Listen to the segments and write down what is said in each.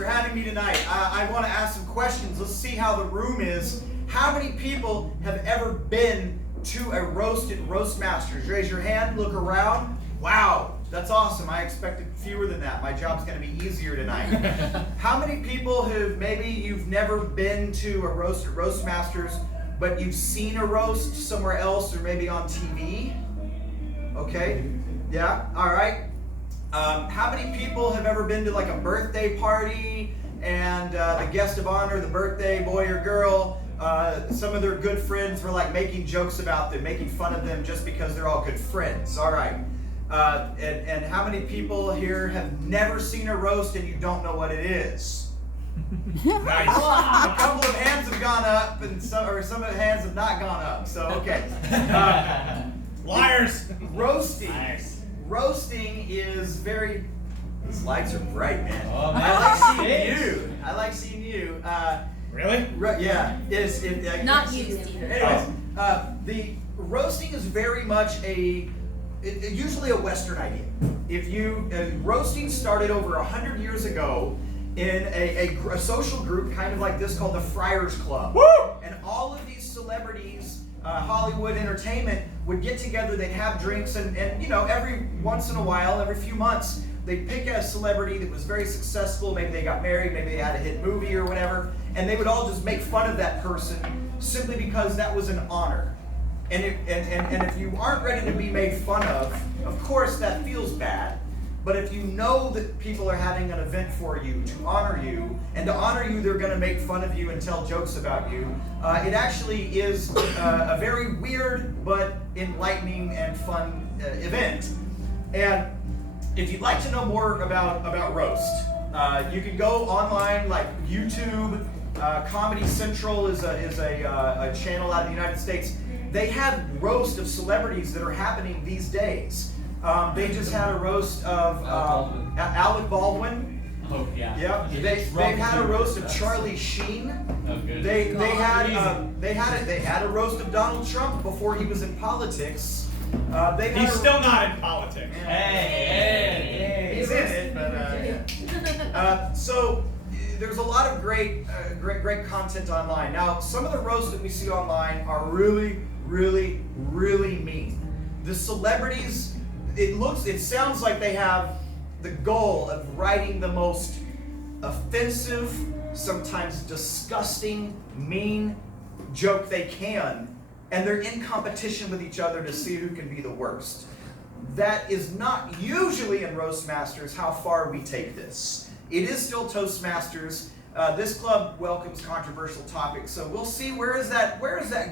for having me tonight. I want to ask some questions. Let's see how the room is. How many people have ever been to a roast at Roastmasters? Raise your hand, look around. Wow, that's awesome. I expected fewer than that. My job's going to be easier tonight. How many people have, maybe you've never been to a roast at Roastmasters, but you've seen a roast somewhere else or maybe on TV? Okay, yeah, all right. How many people have ever been to like a birthday party and the guest of honor, the birthday boy or girl, some of their good friends were like making jokes about them, making fun of them just because they're all good friends? All right. And how many people here have never seen a roast and you don't know what it is? Nice. A couple of hands have gone up and some of the hands have not gone up. So, okay. Liars. Roasting. Liars. Roasting is very. These lights are bright, man. Oh, I like seeing you. I like seeing you. Really? Yeah. Not you, Steve. Anyways, the roasting is very much usually a Western idea. Roasting started over 100 years ago in a social group kind of like this called the Friars Club. Woo! And all of these celebrities, Hollywood entertainment, would get together, they'd have drinks, and every once in a while, every few months, they'd pick a celebrity that was very successful. Maybe they got married, maybe they had a hit movie or whatever, and they would all just make fun of that person simply because that was an honor. And if you aren't ready to be made fun of course that feels bad. But if you know that people are having an event for you to honor you, and to honor you they're going to make fun of you and tell jokes about you, it actually is a very weird but enlightening and fun event. And if you'd like to know more about roast, you can go online like YouTube. Comedy Central is a channel out of the United States. They have roast of celebrities that are happening these days. They just had a roast of Alec Baldwin. Oh yeah. Yep. They've had a roast of Charlie Sheen. Oh, good. They had a roast of Donald Trump before he was in politics. He's still not in politics. Hey, he's in it, but so there's a lot of great content online. Now, some of the roasts that we see online are really, really, really mean. The celebrities, it sounds like they have the goal of writing the most offensive, sometimes disgusting, mean joke they can, and they're in competition with each other to see who can be the worst. That is not usually in Roastmasters how far we take this. It is still Toastmasters. This club welcomes controversial topics, so we'll see where is that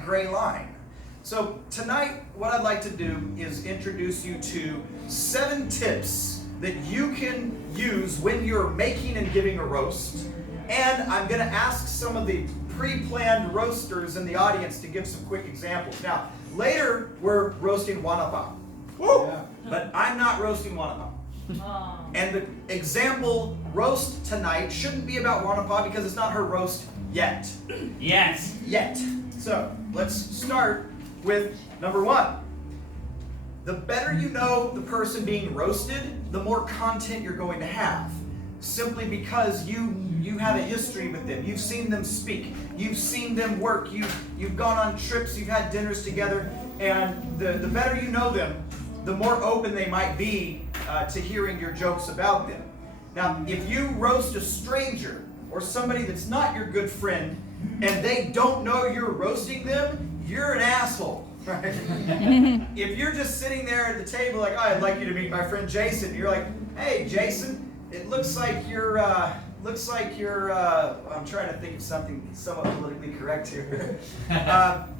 gray line. So tonight, what I'd like to do is introduce you to 7 tips that you can use when you're making and giving a roast. And I'm going to ask some of the pre-planned roasters in the audience to give some quick examples. Now, later we're roasting Wanapa. Woo! Yeah. But I'm not roasting Wanapa. And the example roast tonight shouldn't be about Wanapa because it's not her roast yet. Yes. Yet. So, let's start with number 1. The better you know the person being roasted, the more content you're going to have. Simply because you have a history with them. You've seen them speak. You've seen them work. You've gone on trips. You've had dinners together. And the better you know them, the more open they might be to hearing your jokes about them. Now, if you roast a stranger or somebody that's not your good friend and they don't know you're roasting them, you're an asshole. Right? If you're just sitting there at the table like, oh, I'd like you to meet my friend Jason, you're like, hey, Jason, it looks like you're I'm trying to think of something somewhat politically correct here.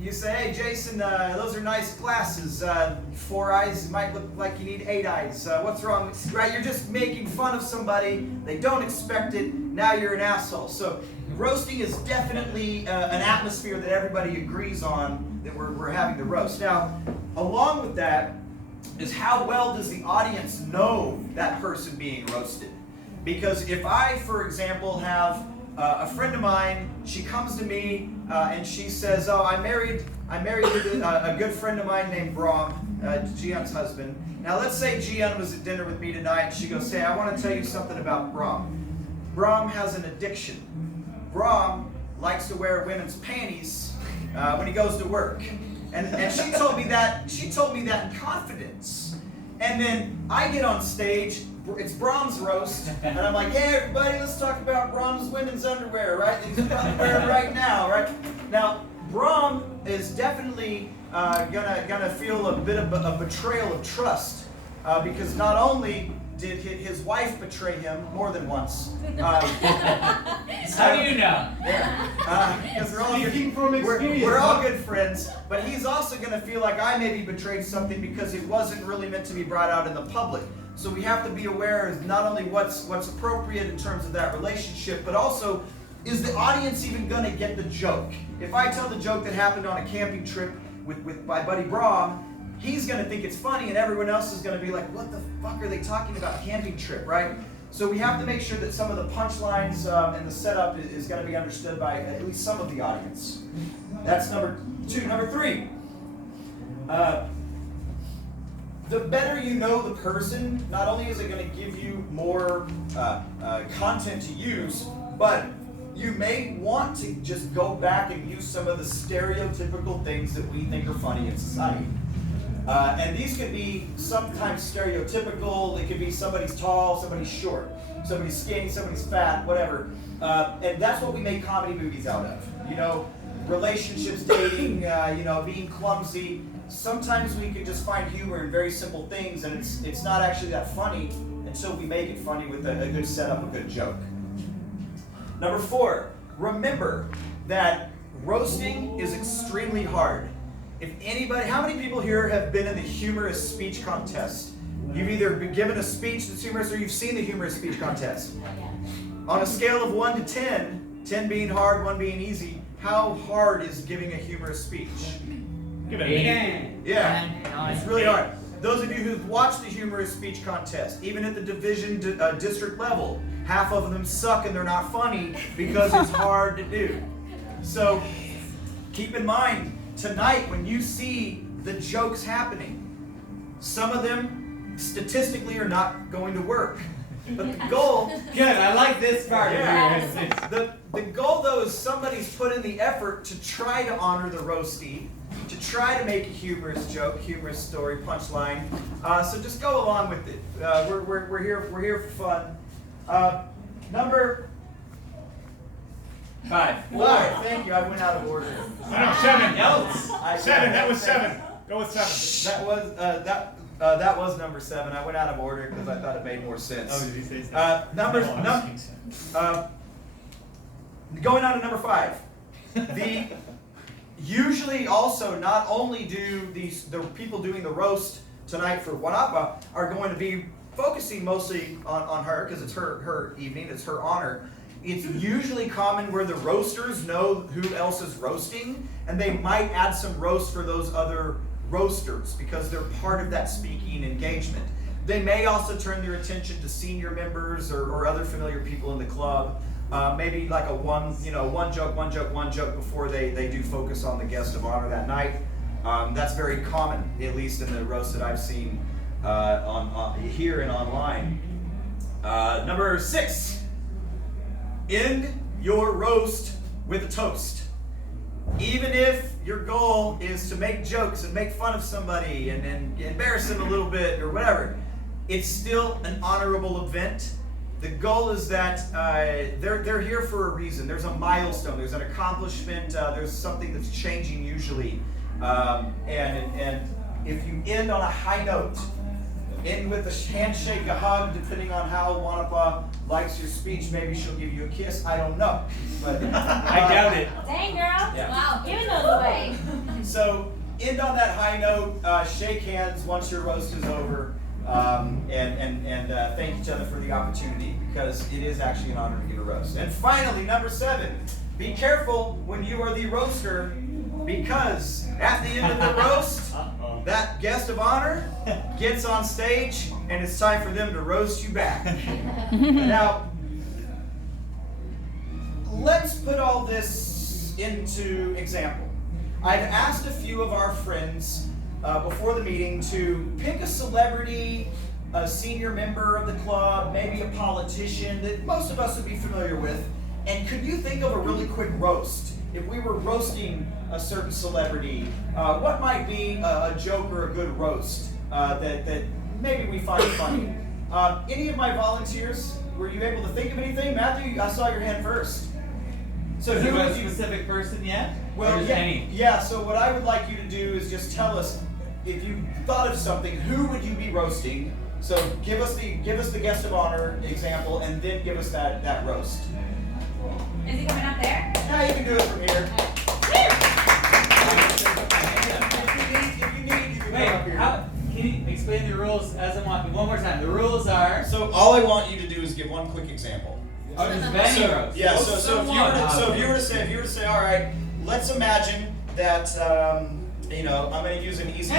You say, hey, Jason, those are nice glasses. 4 eyes might look like you need 8 eyes. What's wrong? Right? You're just making fun of somebody. They don't expect it. Now you're an asshole. So roasting is definitely an atmosphere that everybody agrees on that we're having the roast. Now, along with that is how well does the audience know that person being roasted? Because if I, for example, have a friend of mine, she comes to me and she says, oh, I'm married to a good friend of mine named Brom, Gian's husband. Now let's say Gian was at dinner with me tonight and she goes, hey, I want to tell you something about Brom. Brom has an addiction. Brom likes to wear women's panties when he goes to work. And she told me that in confidence. And then I get on stage, it's Brom's roast, and I'm like, hey everybody, let's talk about Brom's women's underwear, right? That he's probably wearing right now, right? Now, Brom is definitely gonna feel a bit of a betrayal of trust because not only did his wife betray him more than once. How do you know? Yeah, because we're all Speaking from experience. we're all good friends, but he's also going to feel like I maybe betrayed something because it wasn't really meant to be brought out in the public. So we have to be aware of not only what's appropriate in terms of that relationship, but also, is the audience even going to get the joke? If I tell the joke that happened on a camping trip with my buddy Brom, he's going to think it's funny, and everyone else is going to be like, what the fuck are they talking about, camping trip, right? So we have to make sure that some of the punchlines and the setup is going to be understood by at least some of the audience. That's number 2. Number 3, the better you know the person, not only is it going to give you more content to use, but you may want to just go back and use some of the stereotypical things that we think are funny in society. And these could be sometimes stereotypical. It could be somebody's tall, somebody's short, somebody's skinny, somebody's fat, whatever. And that's what we make comedy movies out of. You know, relationships, dating, being clumsy. Sometimes we can just find humor in very simple things, and it's not actually that funny until we make it funny with a good setup, a good joke. Number 4, remember that roasting is extremely hard. If anybody, how many people here have been in the humorous speech contest? You've either been given a speech that's humorous or you've seen the humorous speech contest. On a scale of 1 to 10, 10 being hard, 1 being easy, how hard is giving a humorous speech? Give it a minute. Yeah, it's really hard. Those of you who've watched the humorous speech contest, even at the division district level, half of them suck and they're not funny because it's hard to do. So keep in mind, tonight when you see the jokes happening, some of them statistically are not going to work. But the goal... Good, I like this part. Yeah. The goal though is somebody's put in the effort to try to honor the roastie, to try to make a humorous joke, humorous story, punchline. So just go along with it. We're here for fun. Number 5. Thank you. I went out of order. No, 7. I- 7. That was 7. Go with 7. That was number 7. I went out of order because I thought it made more sense. Oh, did he say so? Going on to number 5. Usually also not only do the people doing the roast tonight for Wanapa are going to be focusing mostly on her because it's her evening, it's her honor. It's usually common where the roasters know who else is roasting, and they might add some roast for those other roasters because they're part of that speaking engagement. They may also turn their attention to senior members or other familiar people in the club. Maybe like a one joke before they do focus on the guest of honor that night. That's very common, at least in the roast that I've seen on here and online. Number 6. End your roast with a toast. Even if your goal is to make jokes and make fun of somebody and embarrass them a little bit or whatever, it's still an honorable event. The goal is that they're here for a reason. There's a milestone. There's an accomplishment. There's something that's changing usually. And if you end on a high note, end with a handshake, a hug, depending on how Wanapa likes your speech. Maybe she'll give you a kiss. I don't know. But I doubt it. Dang, girl. Yeah. Wow, giving those away. So end on that high note. Shake hands once your roast is over. And thank each other for the opportunity because it is actually an honor to get a roast. And finally, number 7, be careful when you are the roaster because at the end of the roast, that guest of honor gets on stage and it's time for them to roast you back. Now, let's put all this into example. I've asked a few of our friends before the meeting to pick a celebrity a senior member of the club, maybe a politician that most of us would be familiar with. And could you think of a really quick roast? If we were roasting a certain celebrity, what might be a joke or a good roast that maybe we find funny? Any of my volunteers, were you able to think of anything? Matthew, I saw your hand first. So Is who there a would you? specific person yet? Well, or just yeah, any? yeah. So what I would like you to do is just tell us if you thought of something. Who would you be roasting? So give us the guest of honor example, and then give us that roast. Is he coming up there? Now you can do it from here. If you need, you can Wait, come up here. can you explain the rules as I'm walking? One more time. The rules are. So all I want you to do is give one quick example. Oh, just Benny So, roast. yeah. So if you were to say, all right, let's imagine that I'm going to use an easy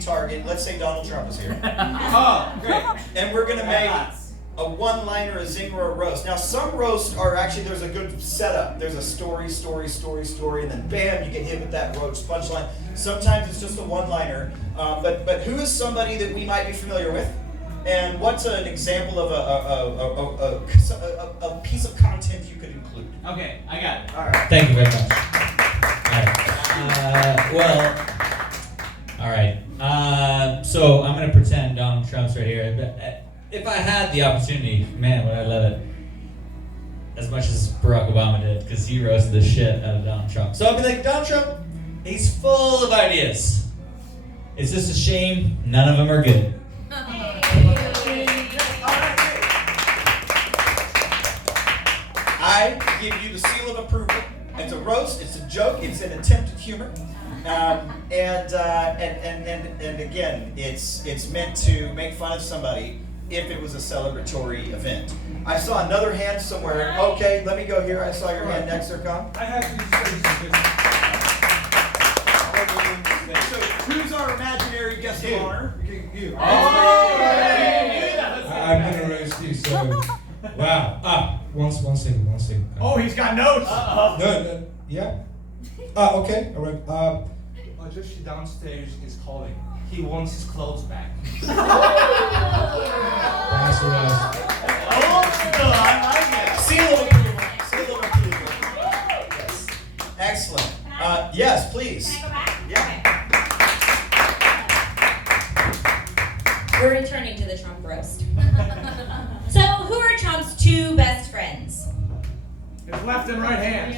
target. Let's say Donald Trump is here, Oh, great. and we're going to make That's- a one-liner, a zinger, or a roast. Now, some roasts are actually, there's a good setup. There's a story, and then bam, you get hit with that roast punchline. Sometimes it's just a one-liner. But who is somebody that we might be familiar with? And what's an example of a piece of content you could include? Okay, I got it. All right. Thank you very much. All right. So I'm gonna pretend Donald Trump's right here. But if I had the opportunity, man, would I love it as much as Barack Obama did, because he roasted the shit out of Donald Trump. So I'd be like, Donald Trump, he's full of ideas. It's just a shame none of them are good. I give you the seal of approval. It's a roast. It's a joke. It's an attempt at humor. And again, it's meant to make fun of somebody if it was a celebratory event. I saw another hand somewhere. Okay, let me go here. I saw your hand next, Sircon. I have to say something. So who's our imaginary guest of honor? You. I'm I'm gonna roast you. So, wow. One second. Oh, he's got notes. No. Yeah. Okay. All right. Joshi downstairs is calling. He wants his clothes back. That's what Seal of approval. Seal of approval. Yes. Excellent. Yes, please. Can I go back? Yeah. We're returning to the Trump roast. So, who are Trump's two best friends? His left and right hand.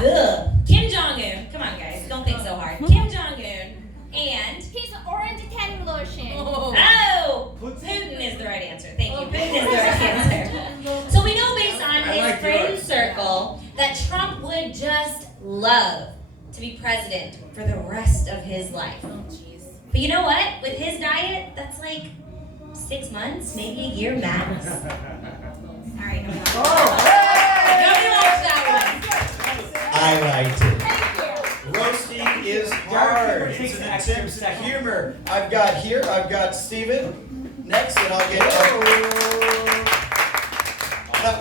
Ugh. Kim Jong-un. Come on, guys. Don't think so hard. Kim Jong-un and... He's orange tanning lotion. Oh! Putin is the right answer. Thank you. Putin is the right answer. So we know based on his friend circle that Trump would just love to be president for the rest of his life. Oh, jeez. But you know what? With his diet, that's like 6 months, maybe a year max. All right, I'm done. Nobody likes that I liked it. Thank you. Roasting is hard. It's an attempt at humor. I've got Steven next, and I'll get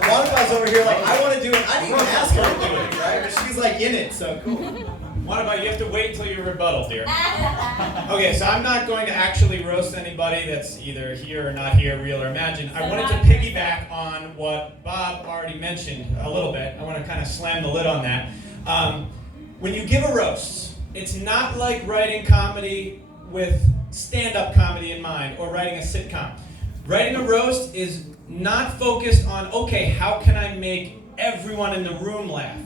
Monica's over here like, I want to do it. I didn't even ask her to do it, right? But she's like in it, so cool. What about you have to wait until your rebuttal, dear? Okay, so I'm not going to actually roast anybody that's either here or not here, real or imagined. I wanted to piggyback on what Bob already mentioned a little bit. I want to kind of slam the lid on that. When you give a roast, it's not like writing comedy with stand-up comedy in mind or writing a sitcom. Writing a roast is not focused on, okay, how can I make everyone in the room laugh?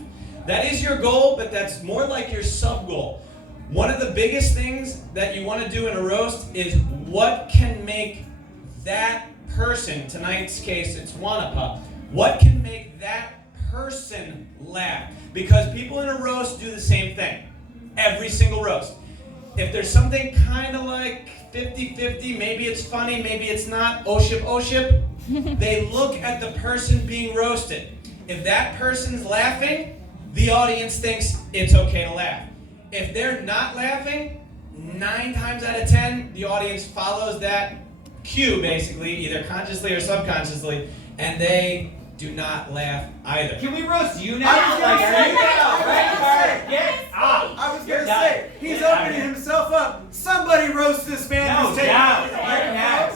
That is your goal, but that's more like your sub-goal. One of the biggest things that you want to do in a roast is what can make that person, tonight's case it's Wanapa, what can make that person laugh? Because people in a roast do the same thing. Every single roast. If there's something kind of like 50-50, maybe it's funny, maybe it's not, oh ship, they look at the person being roasted. If that person's laughing, the audience thinks it's okay to laugh. If they're not laughing, 9 times out of 10, the audience follows that cue, basically, either consciously or subconsciously, and they do not laugh either. Can we roast you now? I was gonna say Right? Get out. I was You're gonna done. say, he's Get out of opening here. himself up. Somebody roast this man No, who's taking down. Right now.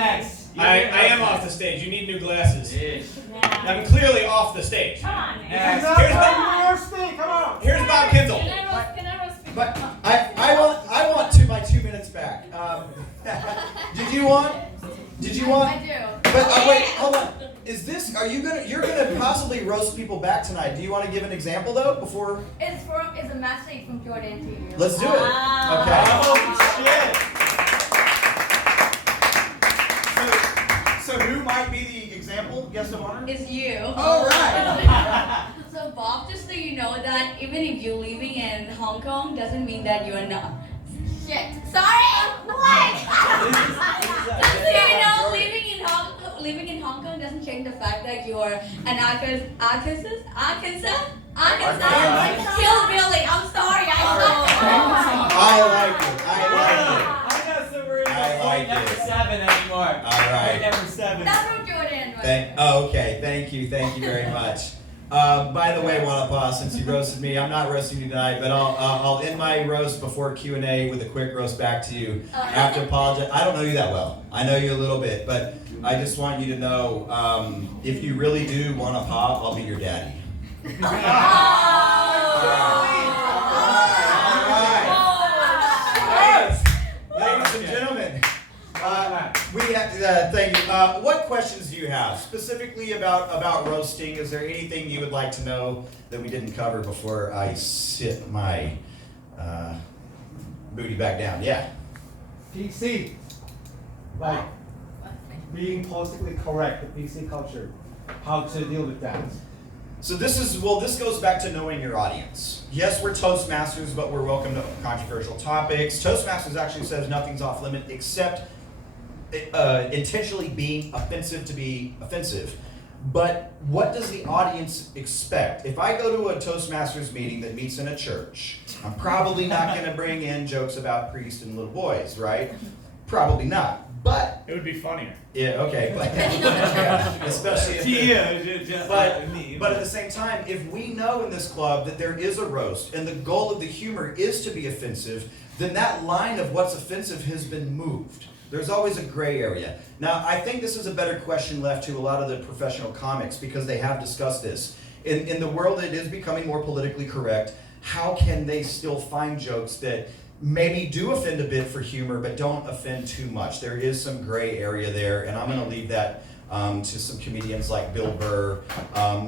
next. I am off the stage. You need new glasses. Yeah. I'm clearly off the stage. Come on, man. Here's Come on. Here's Bob Kindle. Can I roast? But I want my 2 minutes back. Did you want? I do. But wait, hold on. You're gonna possibly roast people back tonight. Do you want to give an example though before? It's a message from Jordan to you. Let's do it. Okay. Oh shit. So who might be the example guest of honor? It's you. All right. So Bob, just so you know that even if you're living in Hong Kong doesn't mean that you're not. Shit. Sorry. What? Just so you know, living in Hong Kong doesn't change the fact that you're an Arkansas hillbilly. I'm sorry, I like it. I'm not so worried I about like point number it. 7 anymore. All right. Point number 7. That's from Jordan. Right? Okay. Thank you very much. By the way, Wanapa, since you roasted me, I'm not roasting you tonight, but I'll end my roast before Q&A with a quick roast back to you. After apologize, I don't know you that well. I know you a little bit, but I just want you to know, if you really do want to pop, I'll be your daddy. Ladies and gentlemen, thank you. What questions do you have specifically about roasting? Is there anything you would like to know that we didn't cover before I sit my booty back down? Yeah. PC. Like being politically correct, the PC culture. How to deal with that. So this goes back to knowing your audience. Yes, we're Toastmasters, but we're welcome to controversial topics. Toastmasters actually says nothing's off limit except intentionally being offensive to be offensive. But what does the audience expect? If I go to a Toastmasters meeting that meets in a church, I'm probably not going to bring in jokes about priests and little boys, right? Probably not. But It would be funnier. yeah, okay, but especially if but at the same time, if we know in this club that there is a roast and the goal of the humor is to be offensive, then that line of what's offensive has been moved. There's always a gray area. Now, I think this is a better question left to a lot of the professional comics because they have discussed this. In the world that is becoming more politically correct, how can they still find jokes that maybe do offend a bit for humor, but don't offend too much? There is some gray area there, and I'm going to leave that to some comedians like Bill Burr.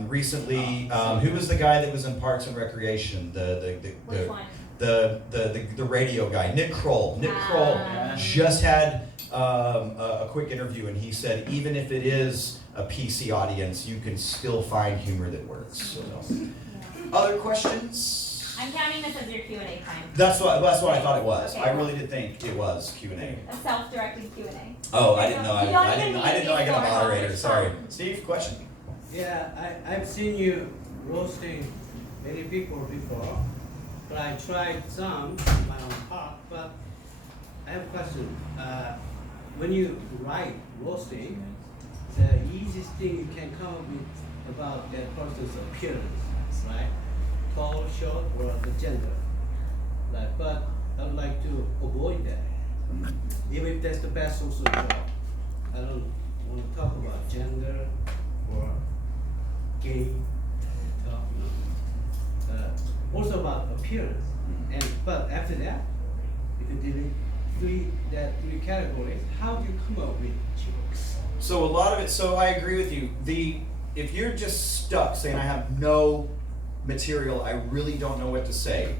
Recently, who was the guy that was in Parks and Recreation? Which one? The radio guy, Nick Kroll. Nick Kroll just had a quick interview, and he said even if it is a PC audience, you can still find humor that works. So, other questions? I'm counting this as your Q&A time. That's what I thought it was. Okay. I really did think it was Q&A. A self-directed Q&A. Oh, I didn't know. You don't I even didn't need know I got a these moderator. forms. Sorry, Steve. Question. Yeah, I've seen you roasting many people before, but I tried some in my own part. But I have a question. When you write roasting, the easiest thing you can come up with about that person's appearance, right? Tall, short, or the gender. Like, but I would like to avoid that. Even if that's the best source of job. I don't want to talk about gender or gay talk, also about appearance. But after that, if you delete three categories, how do you come up with jokes? So a lot of it. So I agree with you. If you're just stuck saying I have no material, I really don't know what to say.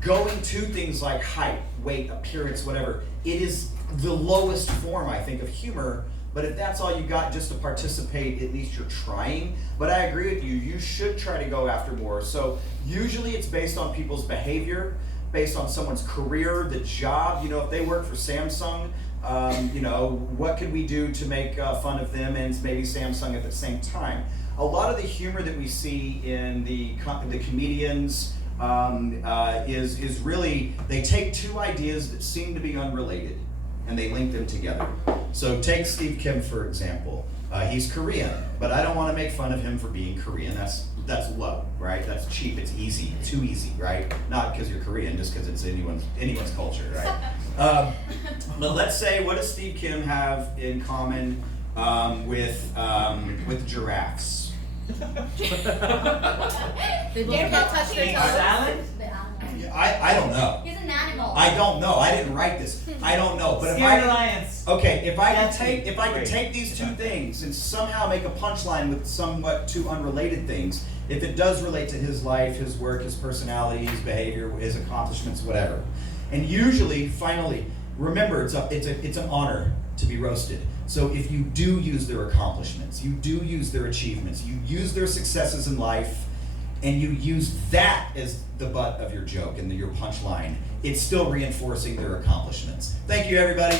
Going to things like height, weight, appearance, whatever, it is the lowest form, I think, of humor. But if that's all you got just to participate, at least you're trying. But I agree with you, you should try to go after more. So usually it's based on people's behavior, based on someone's career, the job. You know, if they work for Samsung, you know, what could we do to make fun of them and maybe Samsung at the same time? A lot of the humor that we see in the comedians is really, they take two ideas that seem to be unrelated and they link them together. So take Steve Kim, for example. He's Korean, but I don't want to make fun of him for being Korean. That's low, right? That's cheap. It's easy, too easy, right? Not because you're Korean, just because it's anyone's culture, right? But let's say, what does Steve Kim have in common with giraffes? They both touch their toes. Salad? I don't know. He's an animal. I don't know. I didn't write this. I don't know. But Scared Alliance. Okay, if I That's could great. take these two things and somehow make a punchline with somewhat two unrelated things, if it does relate to his life, his work, his personality, his behavior, his accomplishments, whatever. And usually, finally, remember, it's an honor to be roasted. So if you do use their accomplishments, you do use their achievements, you use their successes in life, and you use that as the butt of your joke and your punchline, it's still reinforcing their accomplishments. Thank you, everybody.